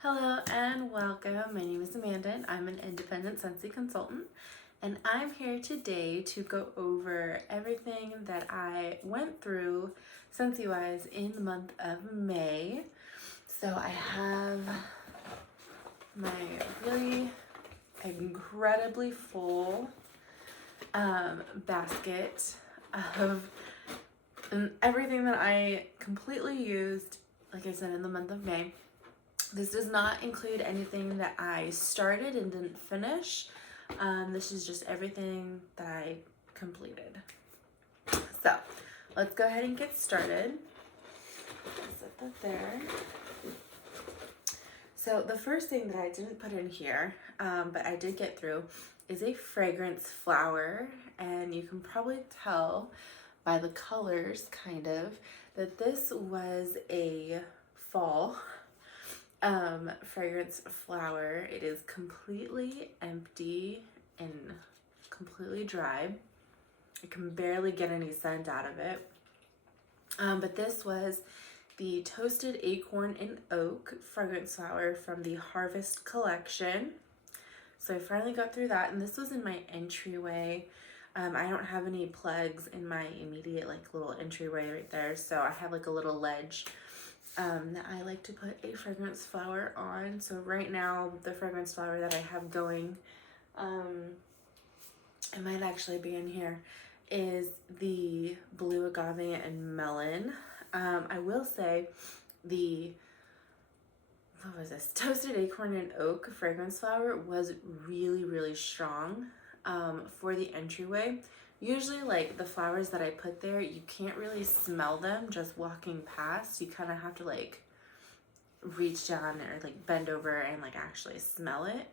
Hello and welcome. My name is Amanda and I'm an independent Scentsy consultant, and I'm here today to go over everything that I went through Scentsy wise in the month of May. So I have my really incredibly full basket of everything that I completely used, like I said, in the month of May. This does not include anything that I started and didn't finish. This is just everything that I completed. So let's go ahead and get started. Set that there. So the first thing that I didn't put in here, but I did get through, is a fragrance flower. And you can probably tell by the colors, kind of, that this was a fall fragrance flower. It is completely empty and completely dry. I can barely get any scent out of it. But this was the Toasted Acorn and Oak fragrance flower from the Harvest collection. So I finally got through that, and this was in my entryway. I don't have any plugs in my immediate little entryway right there, so I have like a little ledge that I like to put a fragrance flower on. So right now, the fragrance flower that I have going, it might actually be in here, is the Blue Agave and Melon. I will say the, what was this? Toasted Acorn and Oak fragrance flower was really, really strong for the entryway. Usually, like, the flowers that I put there, you can't really smell them just walking past. You kind of have to, like, reach down or, like, bend over and, like, actually smell it.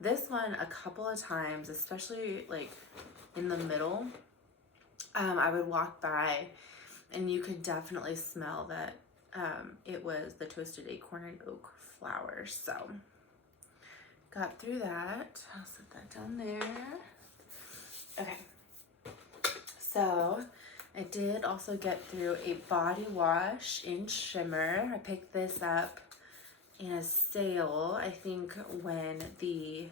This one, a couple of times, especially, like, in the middle, I would walk by and you could definitely smell that it was the Toasted Acorn and Oak flowers. So, got through that. I'll set that down there. Okay. So I did also get through a body wash in shimmer. I picked this up in a sale, I think, when the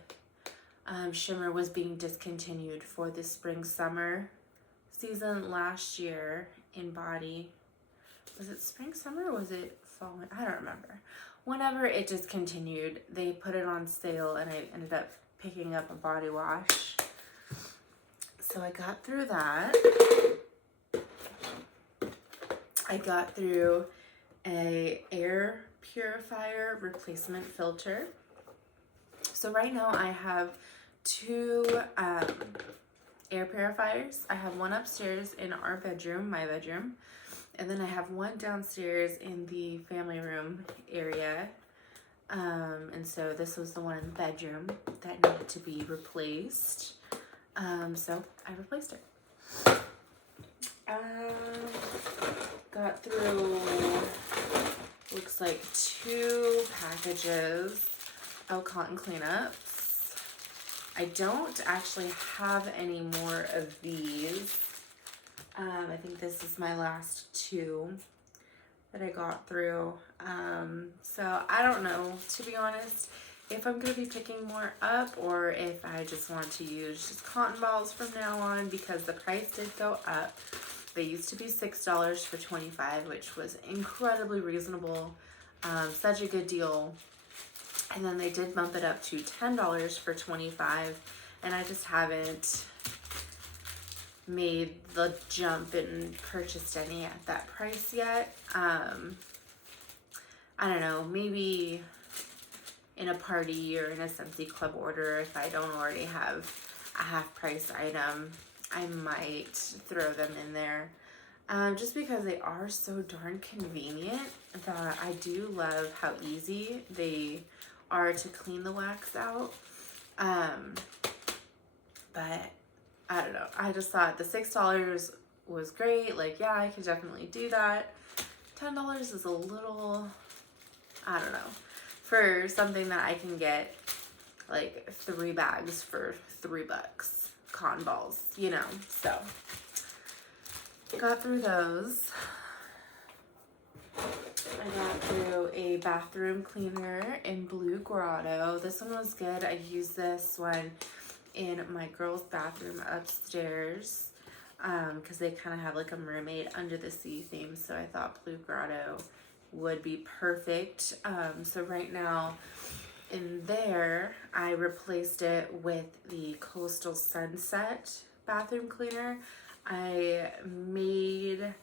shimmer was being discontinued for the spring summer season last year in body. Was it spring summer or was it fall? I don't remember. Whenever it discontinued, they put it on sale and I ended up picking up a body wash. So I got through that. I got through a air purifier replacement filter. So right now I have two air purifiers. I have one upstairs in our bedroom, my bedroom, and then I have one downstairs in the family room area. And so this was the one in the bedroom that needed to be replaced. So I replaced it. Got through, looks like 2 packages of cotton cleanups. I don't actually have any more of these. I think this is my last 2 that I got through. So I don't know, to be honest, if I'm going to be picking more up or if I just want to use just cotton balls from now on, because the price did go up. They used to be $6 for 25, which was incredibly reasonable, such a good deal. And then they did bump it up to $10 for 25, and I just haven't made the jump and purchased any at that price yet. I don't know, maybe in a party or in a Scentsy Club order, if I don't already have a half price item, I might throw them in there. Just because they are so darn convenient that I do love how easy they are to clean the wax out. But I don't know, I just thought the $6 was great. Like, yeah, I could definitely do that. $10 is a little, I don't know, for something that I can get like 3 bags for $3, cotton balls, you know. So got through those. I got through a bathroom cleaner in Blue Grotto. This one was good. I used this one in my girls' bathroom upstairs because they kind of have like a mermaid under the sea theme. So I thought Blue Grotto would be perfect. So right now in there, I replaced it with the Coastal Sunset bathroom cleaner. I made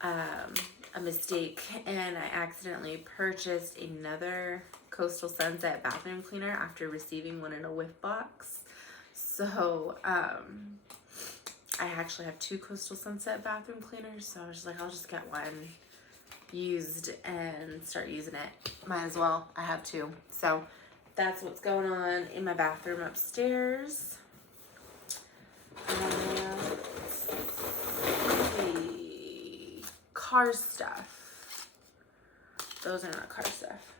a mistake and I accidentally purchased another Coastal Sunset bathroom cleaner after receiving one in a whiff box. So I actually have 2 Coastal Sunset bathroom cleaners, so I was just like, I'll just get one used and start using it. Might as well, I have 2. So that's what's going on in my bathroom upstairs. Car stuff. Those are not car stuff.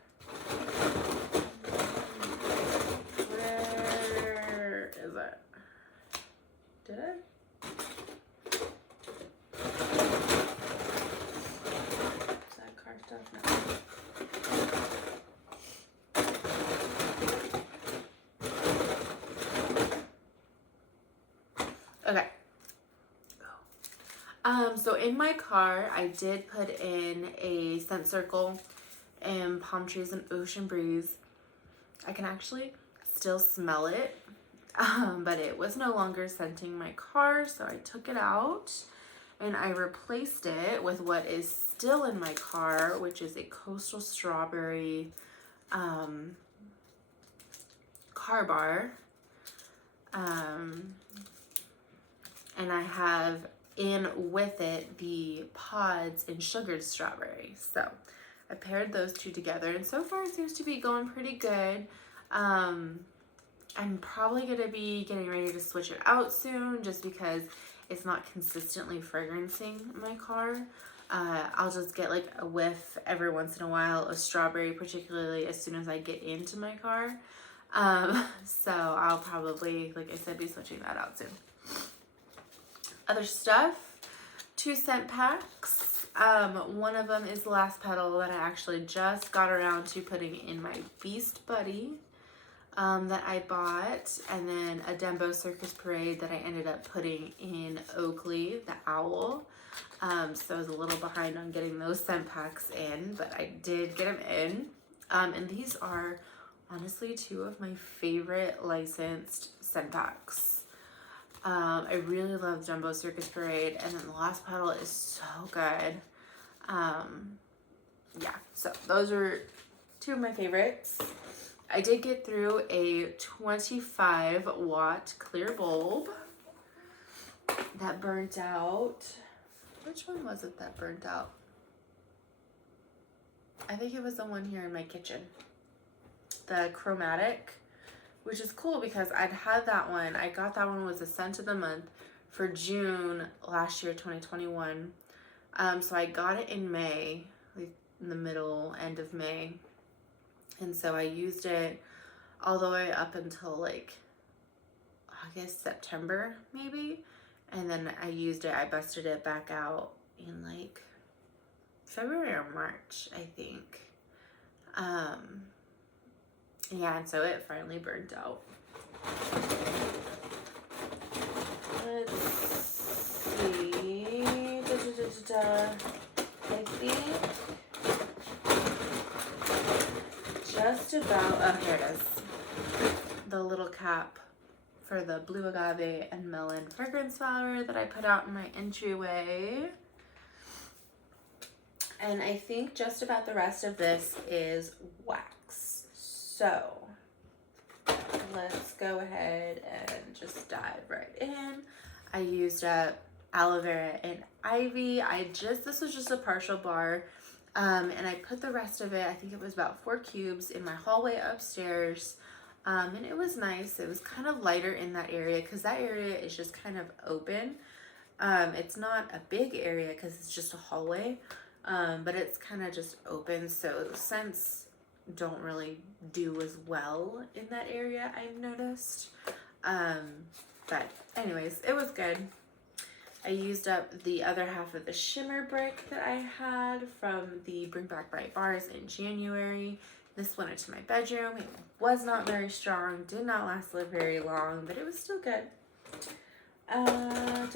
Where is it? Did I? Is that car stuff? No. Okay. So in my car, I did put in a scent circle and palm trees and ocean breeze. I can actually still smell it, but it was no longer scenting my car, so I took it out and I replaced it with what is still in my car, which is a coastal strawberry car bar. And I have in with it the pods and sugared strawberry. So I paired those 2 together, and so far it seems to be going pretty good. I'm probably going to be getting ready to switch it out soon just because it's not consistently fragrancing my car. I'll just get like a whiff every once in a while of strawberry, particularly as soon as I get into my car. So I'll probably, like I said, be switching that out soon. Other stuff, 2 scent packs. One of them is the Last Petal that I actually just got around to putting in my Beast Buddy that I bought, and then a Dembo Circus Parade that I ended up putting in Oakley, the owl. So I was a little behind on getting those scent packs in, but I did get them in. And these are honestly 2 of my favorite licensed scent packs. I really love Jumbo Circus Parade, and then the Last Petal is so good. Yeah, so those are 2 of my favorites. I did get through a 25 watt clear bulb that burnt out. Which one was it that burnt out? I think it was the one here in my kitchen. The chromatic, which is cool because I'd had that one. I got that one was a scent of the month for June last year, 2021. So I got it in May, like in the end of May. And so I used it all the way up until like August, September maybe. And then I busted it back out in like February or March, I think. Yeah, and so it finally burnt out. Let's see. I think just about, oh, here it is. The little cap for the blue agave and melon fragrance flower that I put out in my entryway. And I think just about the rest of this is wax. So let's go ahead and just dive right in. I used up aloe vera and ivy. This was just a partial bar. And I put the rest of it, I think it was about 4 cubes, in my hallway upstairs. And it was nice. It was kind of lighter in that area because that area is just kind of open. It's not a big area because it's just a hallway, but it's kind of just open. So scents don't really do as well in that area, I've noticed. But anyways, it was good. I used up the other half of the shimmer brick that I had from the Bring Back Bright bars in January. This went into my bedroom. It was not very strong, did not last very long, but it was still good. I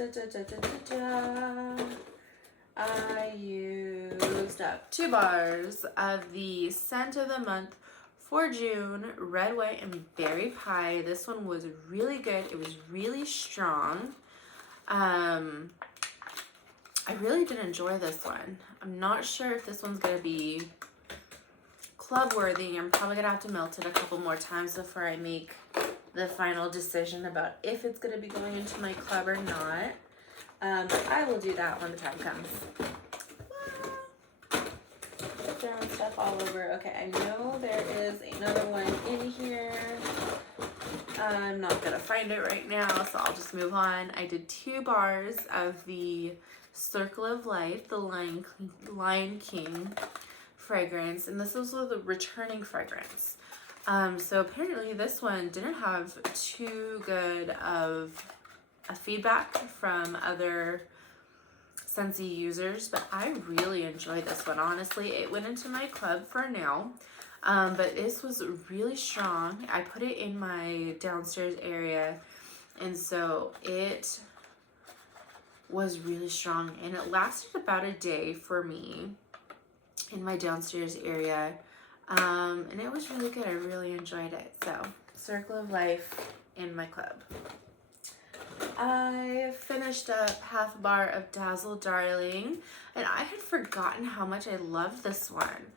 used up 2 bars of the scent of the month for June, Red, White, and Berry Pie. This one was really good. It was really strong. I really did enjoy this one. I'm not sure if this one's gonna be club worthy. I'm probably gonna have to melt it a couple more times before I make the final decision about if it's gonna be going into my club or not. But I will do that when the time comes. Throwing stuff all over. Okay, I know there is another one in here. I'm not gonna find it right now, so I'll just move on. I did 2 bars of the Circle of Life, the Lion King fragrance, and this was the returning fragrance. So apparently this one didn't have too good of a feedback from other Scentsy users, but I really enjoyed this one. Honestly, it went into my club for now, but this was really strong. I put it in my downstairs area, and so it was really strong, and it lasted about a day for me in my downstairs area, and it was really good. I really enjoyed it. So Circle of Life in my club. I finished up half a bar of Dazzle Darling, and I had forgotten how much I loved this one.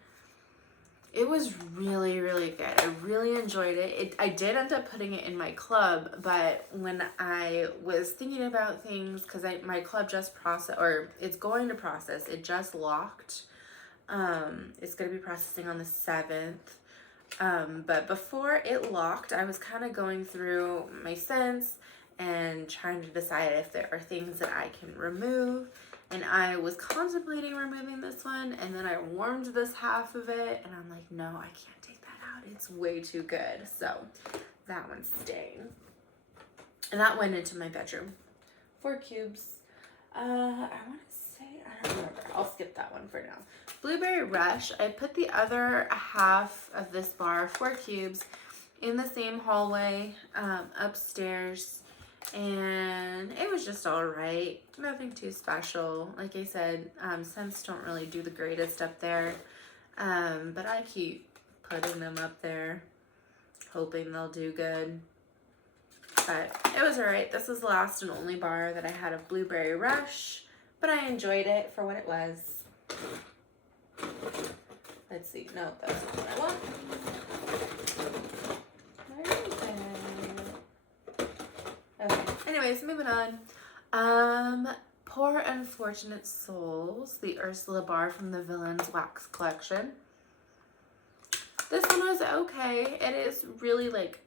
It was really, really good. I really enjoyed it. I did end up putting it in my club, but when I was thinking about things, because my club just processed, or it's going to process, it just locked. It's going to be processing on the 7th. But before it locked, I was kind of going through my scents and trying to decide if there are things that I can remove. And I was contemplating removing this one, and then I warmed this half of it, and I'm like, no, I can't take that out. It's way too good. So that one's staying. And that went into my bedroom. 4 cubes. I want to say, I don't remember. I'll skip that one for now. Blueberry Rush. I put the other half of this bar, 4 cubes, in the same hallway upstairs. And it was just all right. Nothing too special. Like I said, scents don't really do the greatest up there. But I keep putting them up there, hoping they'll do good. But it was all right. This is the last and only bar that I had of Blueberry Rush, but I enjoyed it for what it was. Let's see. No, that's not what I want. Okay, anyways, moving on. Poor Unfortunate Souls, the Ursula bar from the Villains Wax Collection. This one was okay. It is really like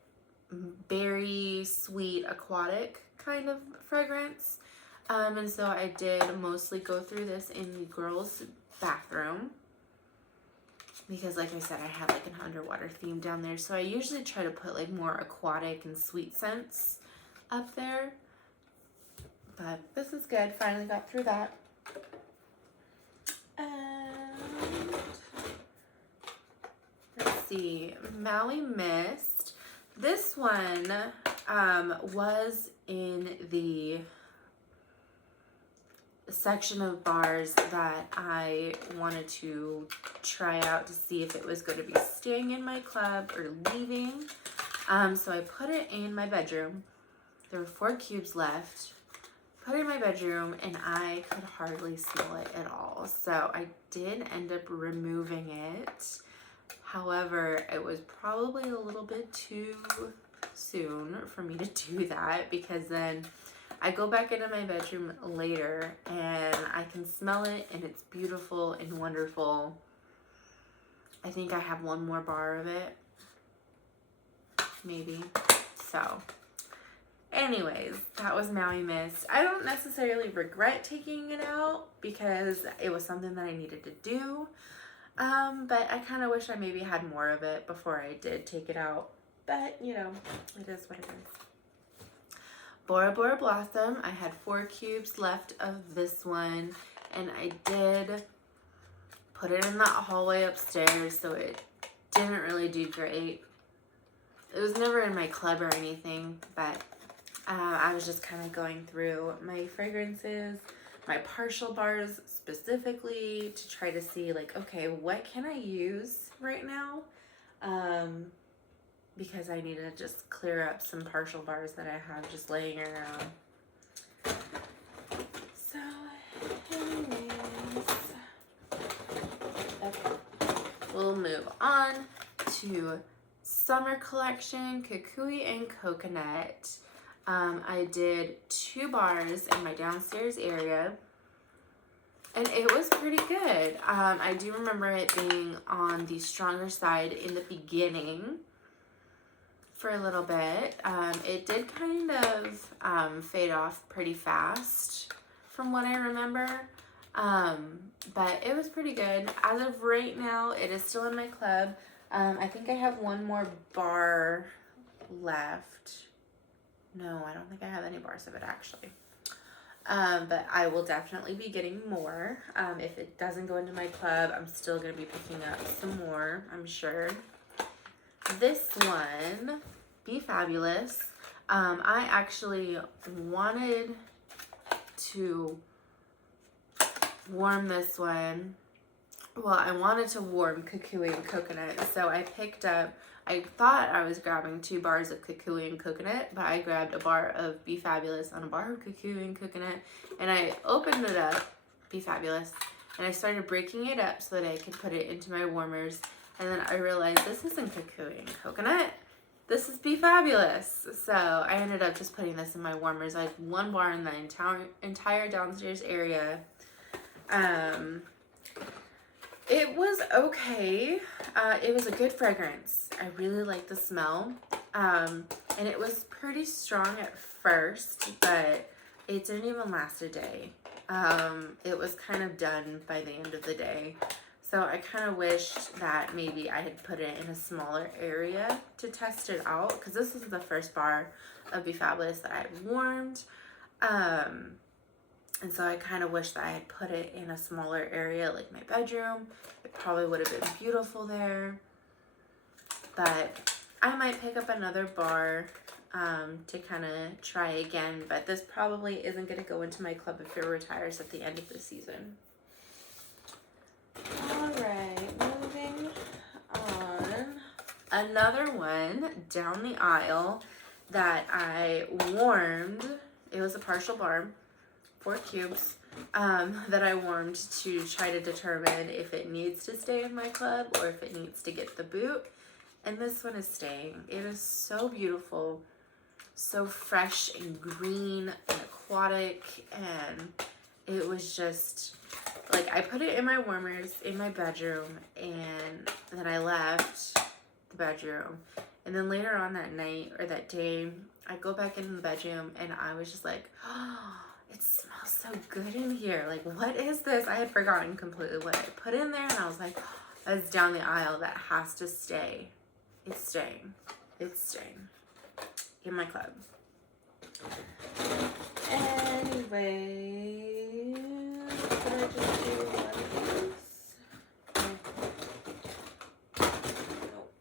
berry, sweet, aquatic kind of fragrance. And so I did mostly go through this in the girls' bathroom because, like I said, I have like an underwater theme down there. So I usually try to put like more aquatic and sweet scents up there, but this is good. Finally got through that. And let's see, Maui Mist. This one was in the section of bars that I wanted to try out to see if it was going to be staying in my club or leaving. So I put it in my bedroom. There were 4 cubes left. Put it in my bedroom, and I could hardly smell it at all. So I did end up removing it. However, it was probably a little bit too soon for me to do that, because then I go back into my bedroom later and I can smell it, and it's beautiful and wonderful. I think I have 1 more bar of it, maybe. So anyways, that was Maui Mist. I don't necessarily regret taking it out because it was something that I needed to do. But I kind of wish I maybe had more of it before I did take it out. But, you know, it is what it is. Bora Bora Blossom. I had 4 cubes left of this one, and I did put it in that hallway upstairs, so it didn't really do great. It was never in my club or anything, but I was just kind of going through my fragrances, my partial bars specifically, to try to see like, okay, what can I use right now? Because I need to just clear up some partial bars that I have just laying around. So, anyways, okay, we'll move on to Summer Collection, Kukui and Coconut. I did 2 bars in my downstairs area, and it was pretty good. I do remember it being on the stronger side in the beginning for a little bit. It did kind of fade off pretty fast from what I remember, but it was pretty good. As of right now, it is still in my club. I think I have 1 more bar left. No, I don't think I have any bars of it actually. But I will definitely be getting more. If it doesn't go into my club, I'm still going to be picking up some more, I'm sure. This one, Be Fabulous. I actually wanted to warm this one. Well, I wanted to warm Kukui and Coconut, so I picked up, I thought I was grabbing 2 bars of Kukui and Coconut, but I grabbed a bar of Be Fabulous and a bar of Kukui and Coconut, and I opened it up, Be Fabulous, and I started breaking it up so that I could put it into my warmers, and then I realized this isn't Kukui and Coconut, this is Be Fabulous. So I ended up just putting this in my warmers. I had 1 bar in the entire downstairs area. It was okay. It was a good fragrance. I really liked the smell. And it was pretty strong at first, but it didn't even last a day. It was kind of done by the end of the day. So I kind of wished that maybe I had put it in a smaller area to test it out, because this is the first bar of Be Fabulous that I had warmed. And so I kind of wish that I had put it in a smaller area, like my bedroom. It probably would have been beautiful there. But I might pick up another bar to kind of try again. But this probably isn't going to go into my club if it retires at the end of the season. Alright, moving on. Another one down the aisle that I warmed. It was a partial bar. 4 cubes that I warmed to try to determine if it needs to stay in my club or if it needs to get the boot. And this one is staying. It is so beautiful, so fresh and green and aquatic, and it was just like, I put it in my warmers in my bedroom, and then I left the bedroom, and then later on that night or that day I go back into the bedroom and I was just like, oh, it smells so good in here. Like, what is this? I had forgotten completely what I put in there, and I was like, oh, that's down the aisle. That has to stay. It's staying. It's staying in my club. Anyway, did I just do one of these? Nope.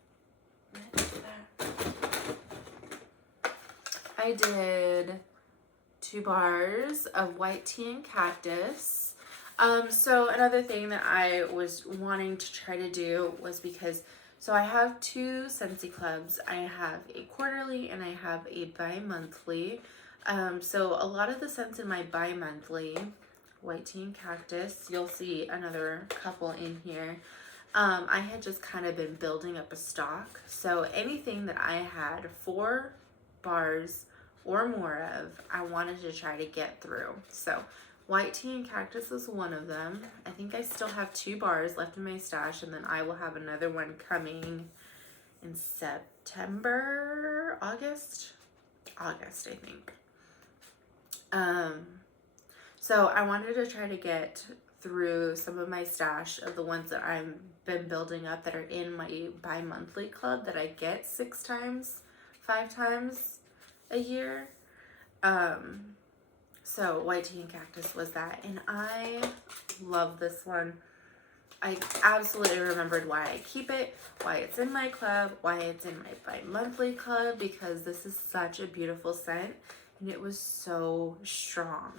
I didn't do that. I did 2 bars of white tea and cactus. So another thing that I was wanting to try to do was, because, so I have 2 Scentsy clubs. I have a quarterly and I have a bi-monthly. So a lot of the scents in my bi-monthly, white tea and cactus, you'll see another couple in here. I had just kind of been building up a stock. So anything that I had 4 bars or more of, I wanted to try to get through. So white tea and cactus is one of them. I think I still have 2 bars left in my stash, and then I will have another one coming in September, August, I think. So I wanted to try to get through some of my stash of the ones that I've been building up that are in my bi-monthly club that I get 6 times, 5 times a year. So White Tea and Cactus was that, and I love this one. I absolutely remembered why I keep it, why it's in my club, why it's in my bi-monthly club, because this is such a beautiful scent, and it was so strong.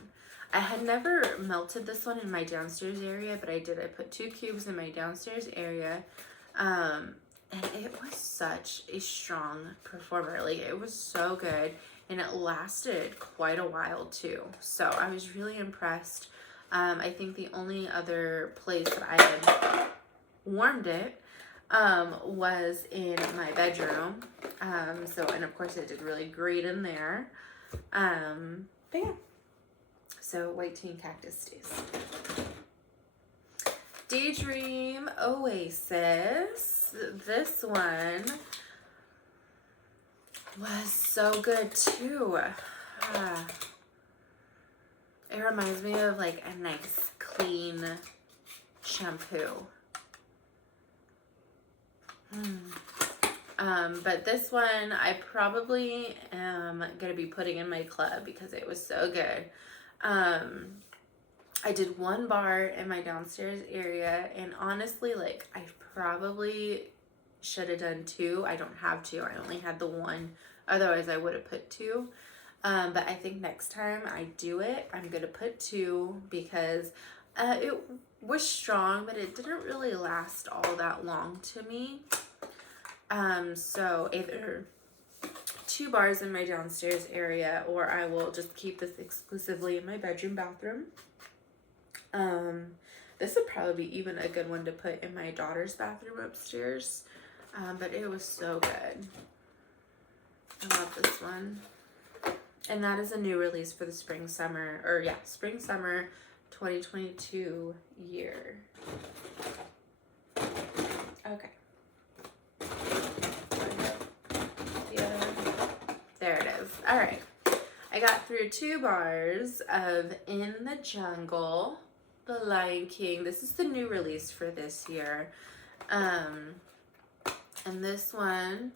I had never melted this one in my downstairs area, but I did. I put 2 cubes in my downstairs area, and it was such a strong performer. Like, it was so good, and it lasted quite a while too. So I was really impressed. I think the only other place that I had warmed it was in my bedroom. And of course it did really great in there. But yeah, so White Tea and Cactus stays. Daydream Oasis. This one was so good too. It reminds me of like a nice clean shampoo. But this one I probably am gonna be putting in my club because it was so good. I did 1 bar in my downstairs area, and honestly, like, I probably should have done 2. I don't have 2. I only had the 1. Otherwise, I would have put 2. But I think next time I do it, I'm going to put 2 because it was strong, but it didn't really last all that long to me. So either 2 bars in my downstairs area, or I will just keep this exclusively in my bedroom bathroom. This would probably be even a good one to put in my daughter's bathroom upstairs. But it was so good. I love this one. And that is a new release for the spring-summer 2022 year. Okay. There it is. All right. I got through 2 bars of In the Jungle, The Lion King. This is the new release for this year. And this one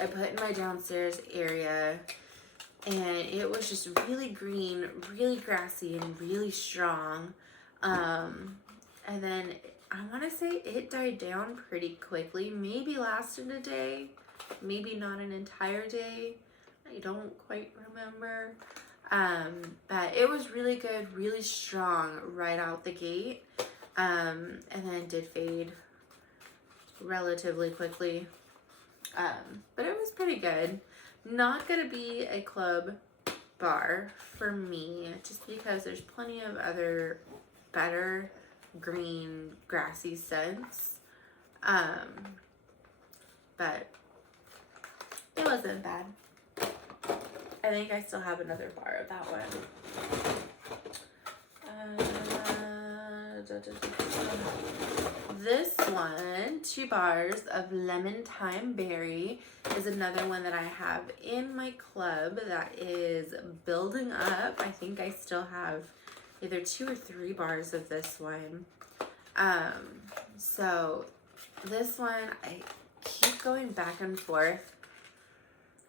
I put in my downstairs area, and it was just really green, really grassy, and really strong. And then I want to say it died down pretty quickly. Maybe lasted a day, maybe not an entire day. I don't quite remember. But it was really good, really strong right out the gate. And then did fade relatively quickly. But it was pretty good. Not gonna be a club bar for me, just because there's plenty of other better green grassy scents. But it wasn't bad. I think I still have another bar of that one. This one, 2 bars of Lemon Thyme Berry, is another one that I have in my club that is building up. I think I still have either 2 or 3 bars of this one. So this one, I keep going back and forth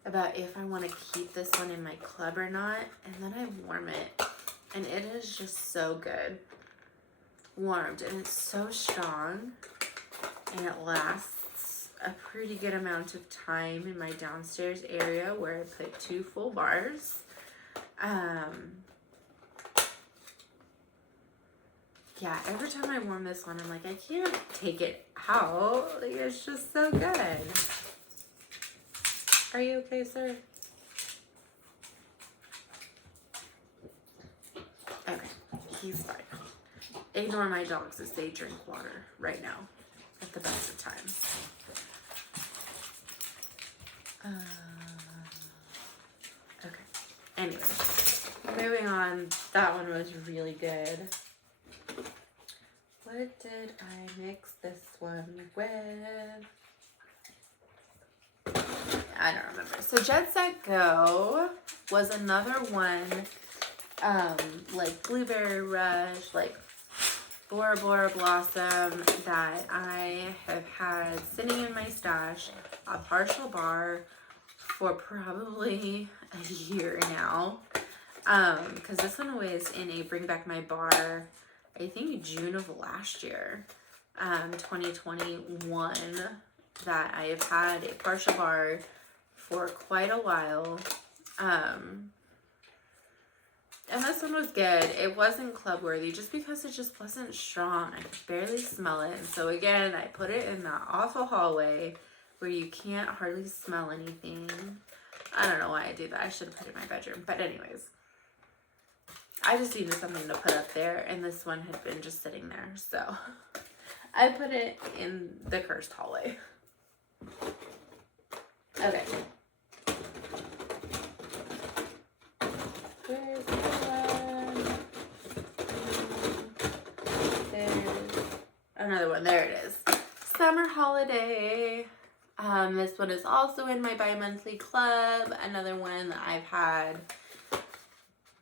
about if I want to keep this one in my club or not, and then I warm it, and it is just so good warmed, and it's so strong, and it lasts a pretty good amount of time in my downstairs area where I put 2 full bars. Yeah, every time I warm this one, I'm like, I can't take it out. Like, it's just so good. Are you okay, sir? Okay, he's fine. Ignore my dogs as they drink water right now at the best of times. Okay, anyway, moving on. That one was really good. What did I mix this one with? I don't remember. So Jet Set Go was another one, like Blueberry Rush, like Bora Bora Blossom, that I have had sitting in my stash, a partial bar, for probably a year now. Because this one was in a Bring Back My Bar, I think June of last year, 2021, that I have had a partial bar for quite a while. And this one was good. It wasn't club worthy just because it just wasn't strong. I could barely smell it. And so again, I put it in that awful hallway where you can't hardly smell anything. I don't know why I do that. I should have put it in my bedroom. But anyways, I just needed something to put up there, and this one had been just sitting there. So I put it in the cursed hallway. Okay. Where's the one? There's another one. There it is. Summer Holiday. This one is also in my bi-monthly club. Another one that I've had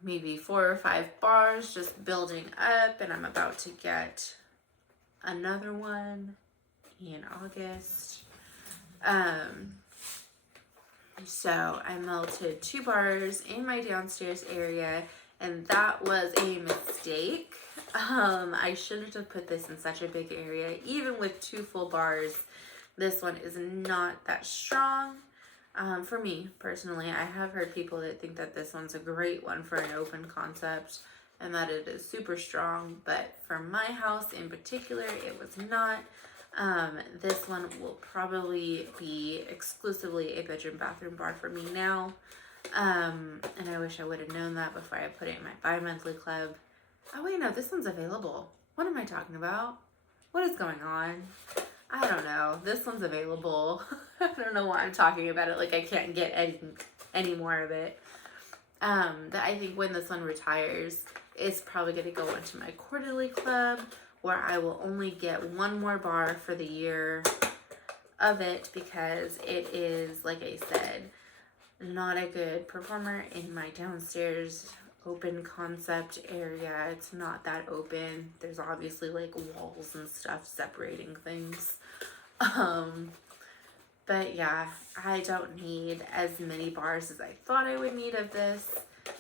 maybe 4 or 5 bars just building up, and I'm about to get another one in August. So I melted 2 bars in my downstairs area, and that was a mistake. I shouldn't have put this in such a big area. Even with 2 full bars, this one is not that strong. For me, personally, I have heard people that think that this one's a great one for an open concept and that it is super strong, but for my house in particular, it was not. This one will probably be exclusively a bedroom bathroom bar for me now. And I wish I would have known that before I put it in my bi-monthly club. Oh wait, no, this one's available. What am I talking about? What is going on? I don't know. This one's available. I don't know why I'm talking about it like I can't get any more of it. That I think when this one retires, it's probably going to go into my quarterly club, where I will only get 1 more bar for the year of it, because it is, like I said, not a good performer in my downstairs open concept area. It's not that open. There's obviously like walls and stuff separating things. But yeah, I don't need as many bars as I thought I would need of this.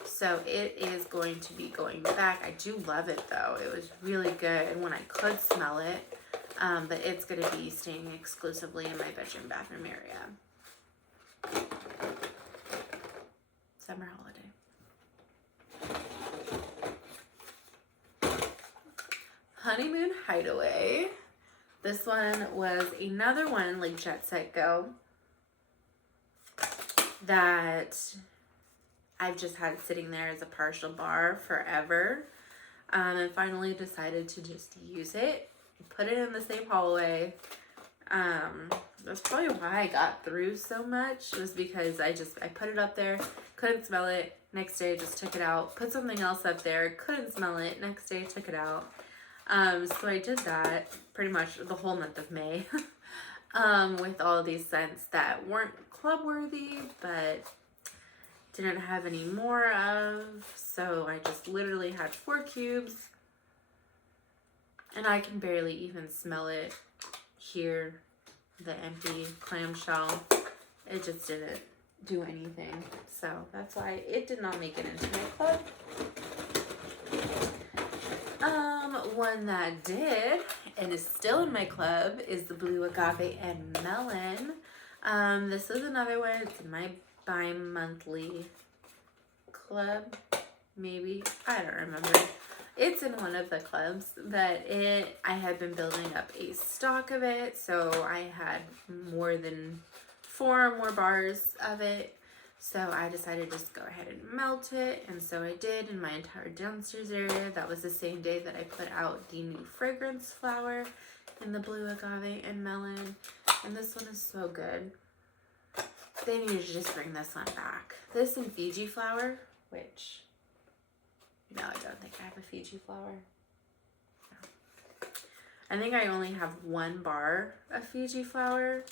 So it is going to be going back. I do love it though. It was really good when I could smell it. But it's going to be staying exclusively in my bedroom bathroom area. Summer Holiday. Honeymoon Hideaway. This one was another one like Jet Set Go that I've just had sitting there as a partial bar forever, and finally decided to just use it, put it in the same hallway. That's probably why I got through so much, was because I put it up there, couldn't smell it. Next day, just took it out, put something else up there, couldn't smell it. Next day, took it out. So I did that pretty much the whole month of May with all these scents that weren't club worthy, but didn't have any more of. So I just literally had 4 cubes, and I can barely even smell it here, the empty clamshell. It just didn't do anything. So that's why it did not make it into my club. One that did and is still in my club is the Blue Agave and Melon. This is another one. It's in my bi-monthly club, maybe. I don't remember. It's in one of the clubs, but I had been building up a stock of it, so I had more than 4 more bars of it. So I decided to just go ahead and melt it, and so I did in my entire downstairs area. That was the same day that I put out the new fragrance flower in the Blue Agave and Melon, and this one is so good. They need to just bring this one back. This and Fiji flower, which, no, I don't think I have a Fiji flower. No. I think I only have 1 bar of Fiji flower,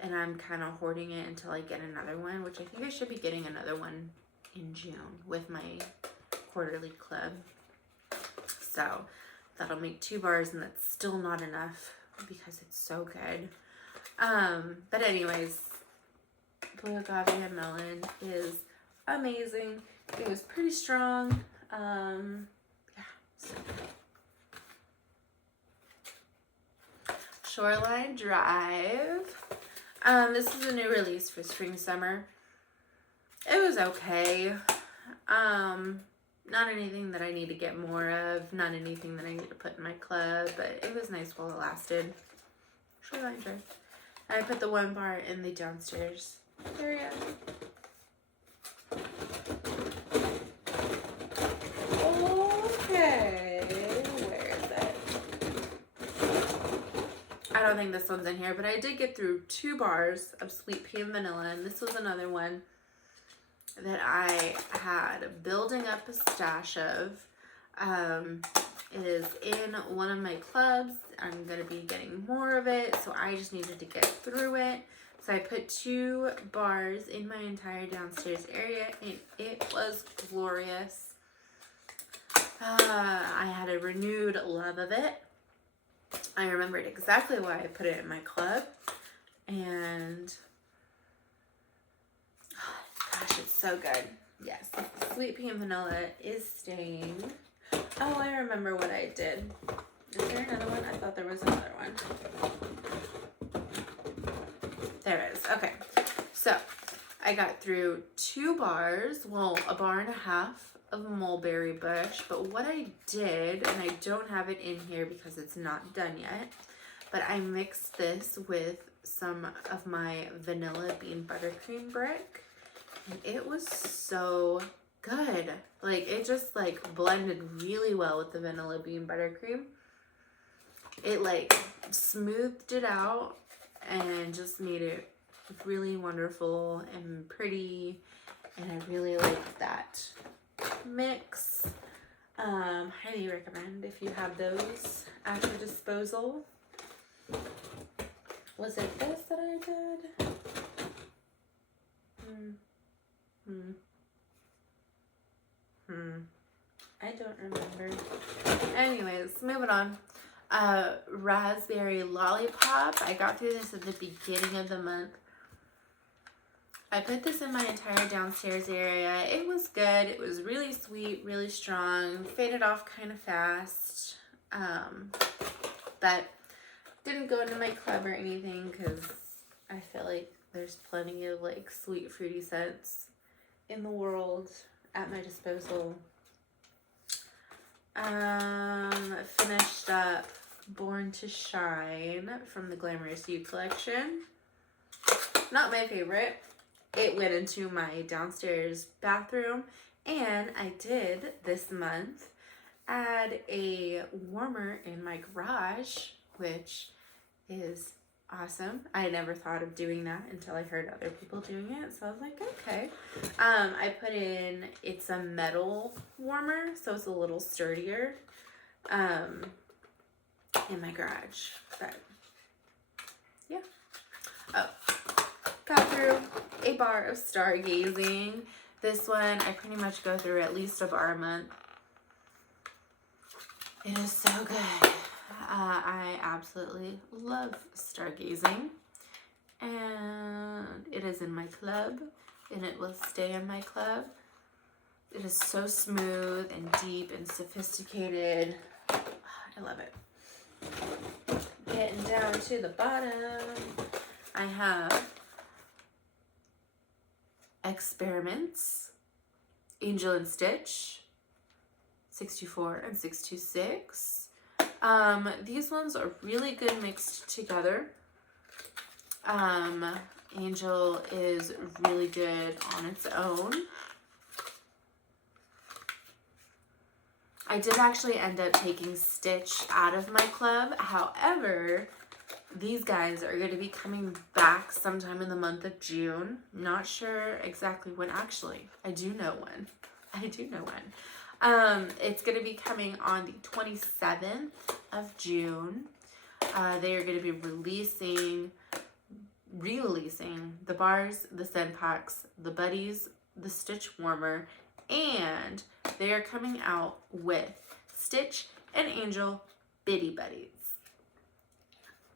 and I'm kind of hoarding it until I get another one, which I think I should be getting another one in June with my quarterly club. So that'll make 2 bars, and that's still not enough because it's so good. But anyways, Blue Agave and Melon is amazing. It was pretty strong. Yeah, so Shoreline Drive. This is a new release for spring summer. It was okay. Not anything that I need to get more of, not anything that I need to put in my club, but it was nice while it lasted. Shoreline Drive. I put the one bar in the downstairs area. Okay, where is it? I don't think this one's in here, but I did get through 2 bars of sweet pea and vanilla, and this was another one that I had building up a stash of. It is in one of my clubs. I'm going to be getting more of it, so I just needed to get through it. So I put 2 bars in my entire downstairs area, and it was glorious. I had a renewed love of it. I remembered exactly why I put it in my club, and gosh, it's so good. Yes, sweet pea and vanilla is staying. Oh, I remember what I did. Is there another one? I thought there was another one. There is. Okay. So, I got through 2 bars, well, a bar and a half of mulberry bush. But what I did, and I don't have it in here because it's not done yet, but I mixed this with some of my vanilla bean buttercream brick. And it was so good. Like, it just like blended really well with the vanilla bean buttercream. It like smoothed it out and just made it really wonderful and pretty. And I really liked that mix. Highly recommend if you have those at your disposal. Was it this that I did? I don't remember. Anyways, moving on. Raspberry Lollipop. I got through this at the beginning of the month. I put this in my entire downstairs area. It was good. It was really sweet, really strong. Faded off kind of fast. But didn't go into my club or anything because I feel like there's plenty of like sweet fruity scents in the world at my disposal. Finished up Born to Shine from the Glamorous You collection. Not my favorite. It went into my downstairs bathroom, and I did this month add a warmer in my garage, which is awesome. I never thought of doing that until I heard other people doing it, so I was like, okay. I put in, it's a metal warmer, so it's a little sturdier in my garage, but yeah. Oh, got through a bar of stargazing. This one, I pretty much go through at least a bar a month. It is so good. I absolutely love stargazing, and it is in my club, and it will stay in my club. It is so smooth and deep and sophisticated. I love it. Getting down to the bottom, I have Experiments, Angel and Stitch, 624 and 626. These ones are really good mixed together. Angel is really good on its own. I did actually end up taking Stitch out of my club. However, these guys are going to be coming back sometime in the month of June. Not sure exactly when. Actually, I do know when. It's going to be coming on the 27th of June. They are going to be re-releasing the bars, the scent packs, the buddies, the Stitch warmer, and they are coming out with Stitch and Angel Bitty Buddies.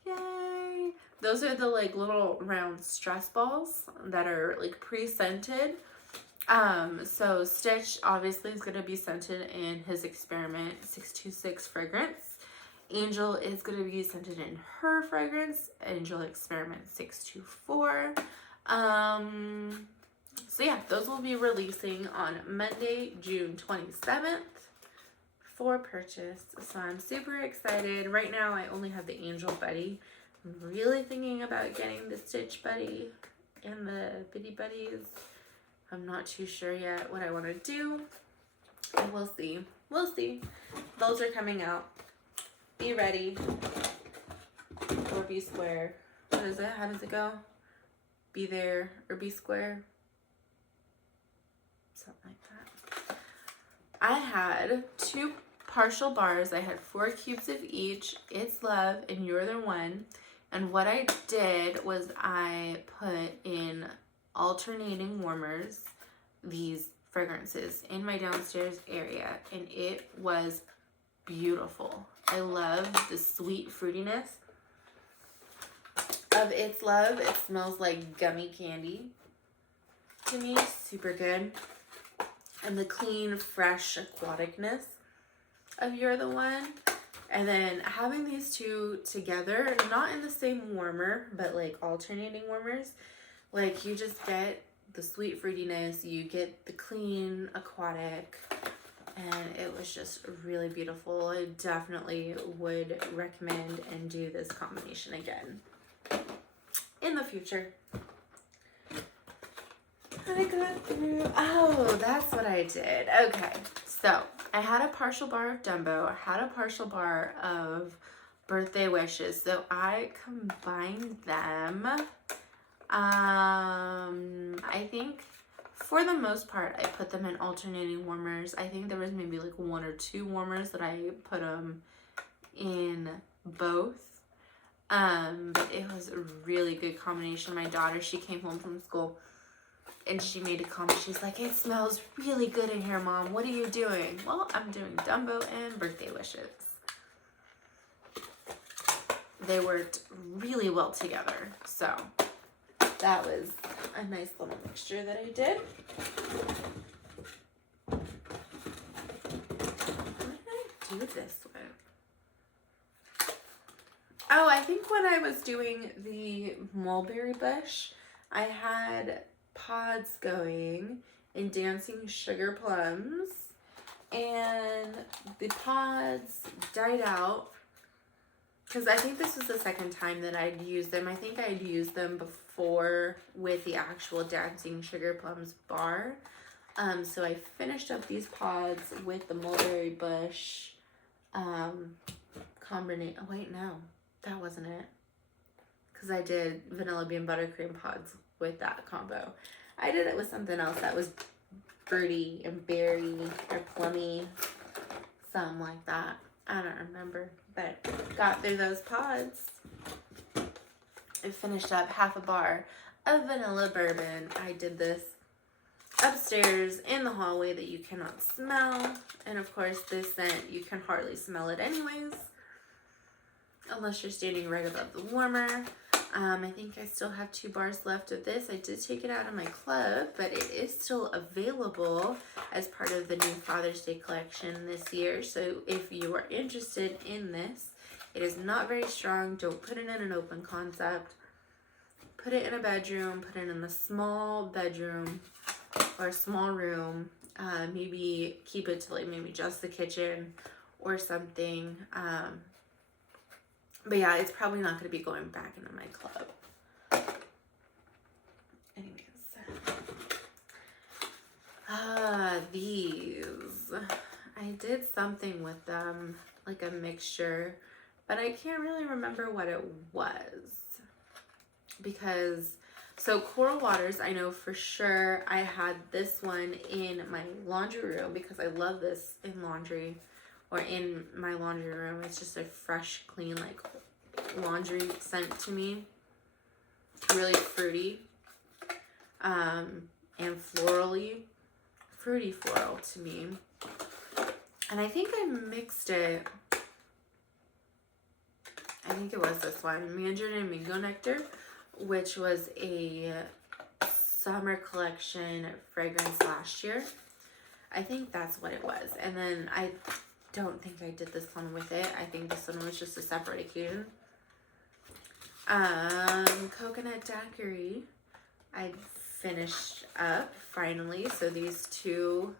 Yay! Those are the like little round stress balls that are like pre-scented. So Stitch obviously is going to be scented in his Experiment 626 fragrance. Angel is going to be scented in her fragrance, Angel Experiment 624. So yeah, those will be releasing on Monday, June 27th for purchase. So I'm super excited. Right now I only have the Angel Buddy. I'm really thinking about getting the Stitch Buddy and the Bitty Buddies. I'm not too sure yet what I want to do. We'll see. We'll see. Those are coming out. Be ready. Or be square. What is it? How does it go? Be there or be square. Something like that. I had 2 partial bars. I had 4 cubes of each. It's Love and You're the One. And what I did was I put in alternating warmers, these fragrances, in my downstairs area, and it was beautiful. I love the sweet fruitiness of It's Love. It smells like gummy candy to me. Super good. And the clean, fresh aquaticness of You're the One. And then having these 2 together, not in the same warmer, but like alternating warmers, like you just get the sweet fruitiness, you get the clean aquatic, and it was just really beautiful. I definitely would recommend and do this combination again in the future. I got through. Oh, that's what I did. Okay, so I had a partial bar of Dumbo. I had a partial bar of Birthday Wishes. So I combined them. I think for the most part, I put them in alternating warmers. I think there was maybe like 1 or 2 warmers that I put them in both. But it was a really good combination. My daughter, she came home from school and she made a comment. She's like, it smells really good in here, Mom. What are you doing? Well, I'm doing Dumbo and Birthday Wishes. They worked really well together. So that was a nice little mixture that I did. What did I do this with? Oh, I think when I was doing the mulberry bush, I had pods going in Dancing Sugar Plums, and the pods died out because I think this was the second time that I'd used them. I think I'd used them before with the actual Dancing Sugar Plums bar. So I finished up these pods with the mulberry bush combination. Oh wait, no, that wasn't it. Because I did vanilla bean buttercream pods with that combo. I did it with something else that was fruity and berry or plummy, something like that. I don't remember, but got through those pods. I finished up half a bar of vanilla bourbon. I did this upstairs in the hallway that you cannot smell. And of course, this scent, you can hardly smell it anyways, unless you're standing right above the warmer. I think I still have 2 bars left of this. I did take it out of my club, but it is still available as part of the new Father's Day collection this year. So if you are interested in this, it is not very strong. Don't put it in an open concept. Put it in a bedroom. Put it in a small bedroom or a small room. Maybe keep it to like maybe just the kitchen or something. But yeah, it's probably not going to be going back into my club. Anyways. These. I did something with them, like a mixture, but I can't really remember what it was. Because, so Coral Waters, I know for sure I had this one in my laundry room because I love this in laundry. Or in my laundry room. It's just a fresh, clean, like, laundry scent to me. Really fruity. And florally. Fruity floral to me. And I think I mixed it I think it was this one, Mandarin and Mango Nectar, which was a summer collection fragrance last year. I think that's what it was. And then I don't think I did this one with it. I think this one was just a separate occasion. Coconut Daiquiri. I finished up finally. So these two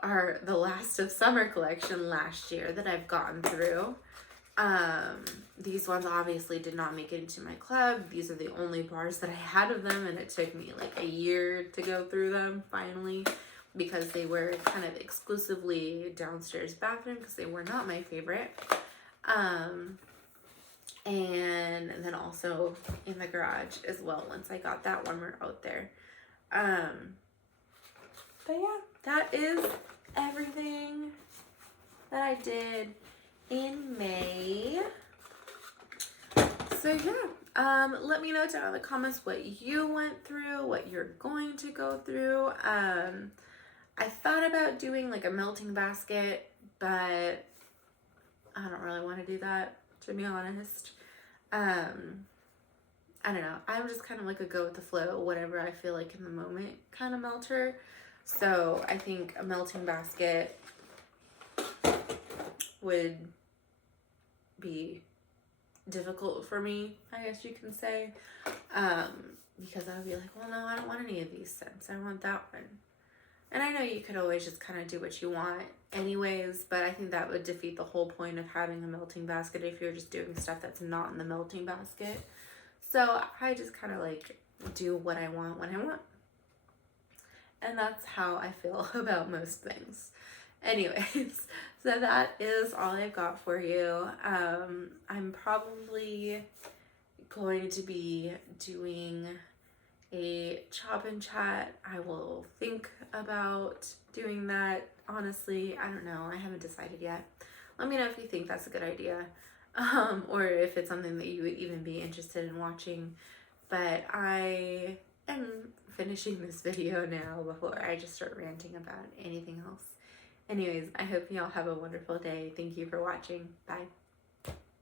are the last of summer collection last year that I've gotten through. These ones obviously did not make it into my club. These are the only bars that I had of them, and it took me like a year to go through them finally, because they were kind of exclusively downstairs bathroom because they were not my favorite. And then also in the garage as well once I got that one more out there. But yeah, that is everything that I did in May. So yeah, let me know down in the comments what you went through, what you're going to go through. I thought about doing like a melting basket, but I don't really want to do that, to be honest. I don't know. I'm just kind of like a go with the flow, whatever I feel like in the moment kind of melter. So I think a melting basket would be difficult for me, I guess you can say, because I would be like, well, no, I don't want any of these scents. I want that one. And I know you could always just kind of do what you want anyways, but I think that would defeat the whole point of having a melting basket if you're just doing stuff that's not in the melting basket. So I just kind of like do what I want when I want. And that's how I feel about most things. Anyways, so that is all I've got for you. I'm probably going to be doing a chop and chat. I will think about doing that. Honestly, I don't know. I haven't decided yet. Let me know if you think that's a good idea, or if it's something that you would even be interested in watching. But I am finishing this video now before I just start ranting about anything else. Anyways, I hope y'all have a wonderful day. Thank you for watching. Bye.